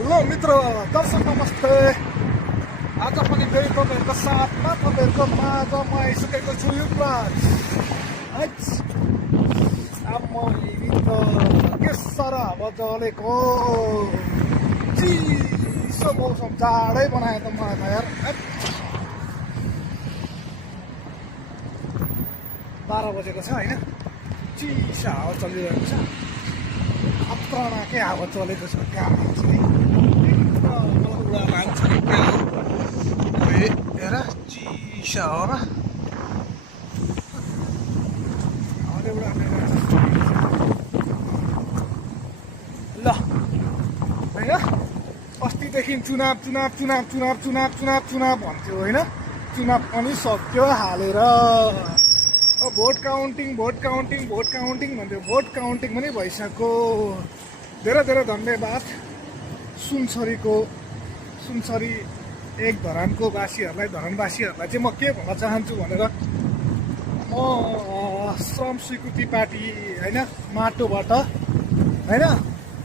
ल मित्र दर्शक नमस्ते। आज पनि फेरि तपाईँहरूको साथमा तपाईँहरूको माझ म आइसकेको छु युवराज। के साह्रो हावा चलेको, चिसो मौसम, जाडै बनायो त मलाई त यार। 12 बजेको छ होइन, चिसो हावा चलिरहेको छ, खतरनाकै हावा चलेको छ। कहाँ उडा लान्छ क्या हो, हेर चिसो हावामा हावाले उडाउने ल होइन। अस्तिदेखि चुनाव चुनाव चुनाव चुनाव चुनाव चुनाव चुनाव भन्थ्यो होइन, चुनाव पनि सक्यो हालेर। Vote counting vote counting vote counting भन्थ्यो, भोट काउन्टिङ पनि भइसक्यो। धेरै धेरै धन्यवाद सुनसरी एक धरानको वासीहरूलाई, धरानवासीहरूलाई चाहिँ म के भन्न चाहन्छु भनेर, म श्रम स्वीकृति पार्टी होइन माटोबाट होइन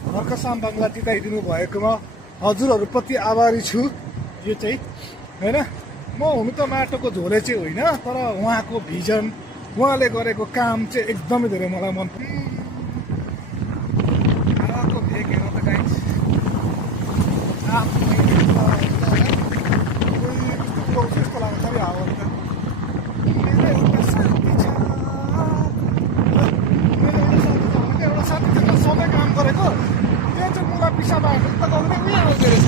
भर्खरसम्म बाङ्ला जिताइदिनु भएकोमा हजुरहरूप्रति आभारी छु। यो चाहिँ होइन, म हुनु त माटोको झोले चाहिँ होइन, तर उहाँको भिजन, उहाँले गरेको काम चाहिँ एकदमै धेरै मलाई मन पर्छ। हावाको भेग हेर त गाइस, यस्तो लाग्छ नि हावा त। मेरो एउटा साथी छ, एउटा साथी छ सँगै काम गरेको, त्यो चाहिँ मलाई पिसामा त गाउँदै उयो आउँदो रहेछ।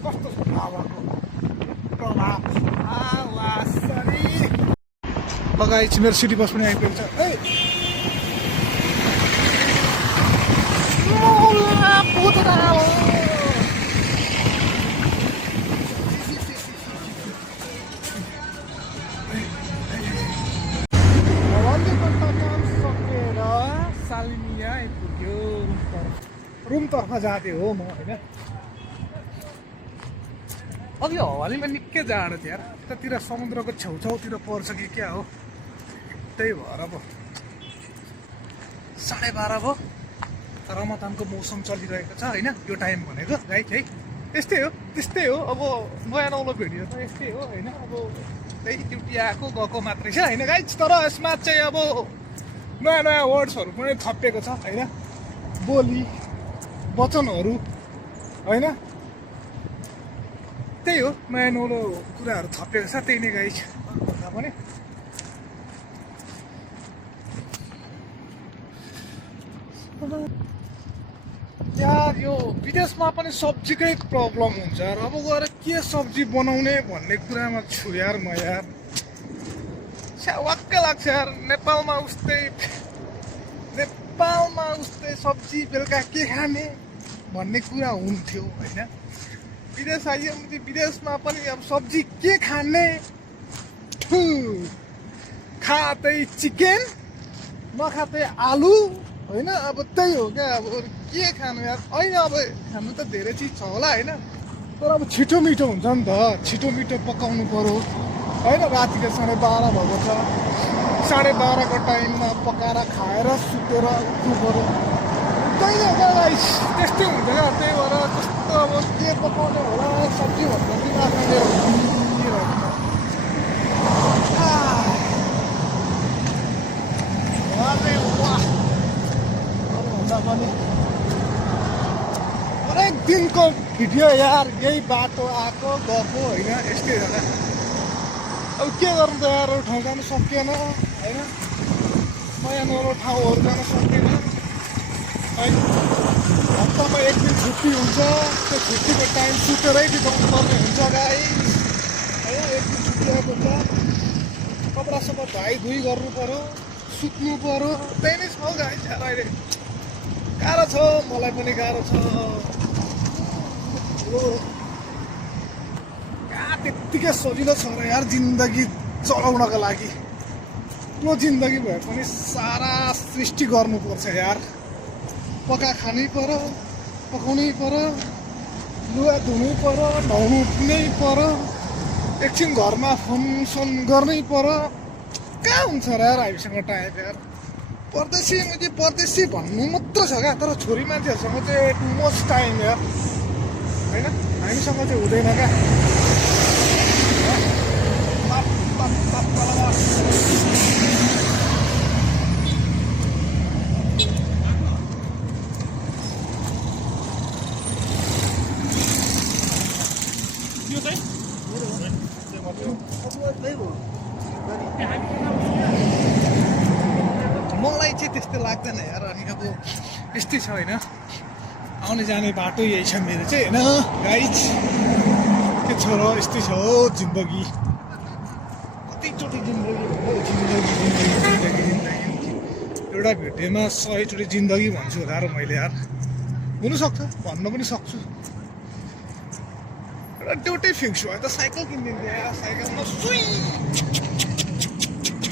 कस्तो छ हावाको प्रभाव। लगाइछ मेरो सिटी बस पनि आइपुगेको छ। सकेर सालिमिया आइपुग्यो, रुमतर्फ जाँदै हो म होइन। अब यो हवालीमा निकै जाडो थियो यार, यतातिर समुद्रको छेउछाउतिर पर्छ कि क्या हो, त्यही भएर अब 12:30 भयो, रमजानको मौसम चलिरहेको छ होइन। यो टाइम भनेको राइट है, त्यस्तै हो। अब नयाँ नौलो भिडियो त यस्तै हो होइन, अब त्यही ड्युटी आएको गएको मात्रै छ होइन गाइस। तर यसमा चाहिँ अब नयाँ नयाँ वर्ड्सहरू पनि थपिएको छ होइन, बोली वचनहरू होइन, त्यही हो नयाँ नौलो कुराहरू थपिएको छ, त्यही नै गाइस। भन्दा पनि यार यो विदेशमा पनि सब्जीकै प्रब्लम हुन्छ यार। अब गएर के सब्जी बनाउने भन्ने कुरामा छु यार म यार, वाक्क लाग्छ यार। नेपालमा उस्तै सब्जी बेलुका के खाने भन्ने कुरा हुन्थ्यो होइन। विदेश आइयो भने विदेशमा पनि अब सब्जी के खाने, खाँदै चिकन नखाँदै आलु होइन। अब त्यही हो क्या, अब के खानु यार। होइन अब खानु त धेरै चिज छ होला होइन, तर अब छिटो मिठो हुन्छ नि त, छिटो मिठो पकाउनु पऱ्यो होइन। रातिको 12:30 भएको छ, 12:30को टाइममा पकाएर खाएर सुतेर उठ्नु पऱ्यो, त्यही हो क्या गाइस। त्यस्तै हुन्छ क्या, त्यही भएर कस्तो अब के पकाउने होला सब्जी भन्दा दिमागमा मेरो पनि हरेक दिनको भिडियो यार, यही बाटो आएको गएको होइन, यस्तै हो क्या। अब के गर्नु त यार, ठाउँ जानु सकिएन होइन, नयाँ नौलो ठाउँहरू जान सकिएन है। हप्तामा एक दिन छुट्टी हुन्छ, त्यो छुट्टीको टाइम सुतेरै बिताउनु पर्ने हुन्छ गाइस होइन। एक दिन छुट्टी आएको हुन्छ, कपडा सपडा धुवाई गर्नु पऱ्यो, सुत्नु पऱ्यो, त्यही नै छ गाइस यार। अहिले गाह्रो छ, मलाई पनि गाह्रो छ। कहाँ त्यत्तिकै सजिलो छ र यार जिन्दगी चलाउनको लागि। एक्लो जिन्दगी भए पनि सारा सृष्टि गर्नुपर्छ यार। पका खानै पर्यो, पकाउनै पर्यो, लुगा धुनै पर्यो, नुहाउनु नै पर्यो, एकछिन घरमा फोन सोन गर्नै पर्यो। कहाँ हुन्छ र यार हामीसँग टाइम यार। परदेशी मैले परदेशी भन्नु मात्र छ क्या, तर छोरी मान्छेहरूसँग चाहिँ टु मच टाइम यार होइन, हामीसँग चाहिँ हुँदैन क्या। मलाई चाहिँ त्यस्तो लाग्दैन यार। अनि अब यस्तै छ होइन, आउने जाने बाटो यही छ मेरो चाहिँ होइन गाइज। के छ र यस्तै छ हो जिन्दगी। कतिचोटि जिन्दगी एउटा भेटेमा 100 चोटि जिन्दगी भन्छु होला र मैले यार। हुनसक्छ, भन्न पनि सक्छु। एउटा एउटै फिक्स भयो त साइकल किनिदिन्थ्यो यार। साइकलमा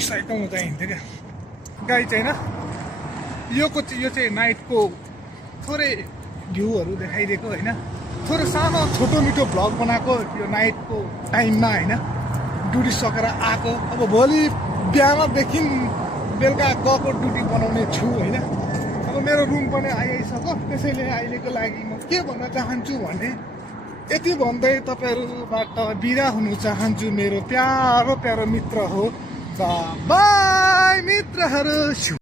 साइकलमा चाहिँ हिँड्थ्यो क्या गाई चाहिँ होइन। यो चाहिँ नाइटको थोरै भ्यूहरू देखाइदिएको होइन, थोरै सानो छोटो मिठो भ्लग बनाएको यो नाइटको टाइममा होइन, ड्युटी सकेर आएको। अब भोलि बिहानदेखि बेलुका गएको ड्युटी बनाउने छु होइन। अब मेरो रुम पनि आइसक्यो, त्यसैले अहिलेको लागि म के भन्न चाहन्छु भने यति भन्दै तपाईँहरूबाट बिदा हुनु चाहन्छु। मेरो प्यारो प्यारो मित्र हो, बाई मित्रहरू।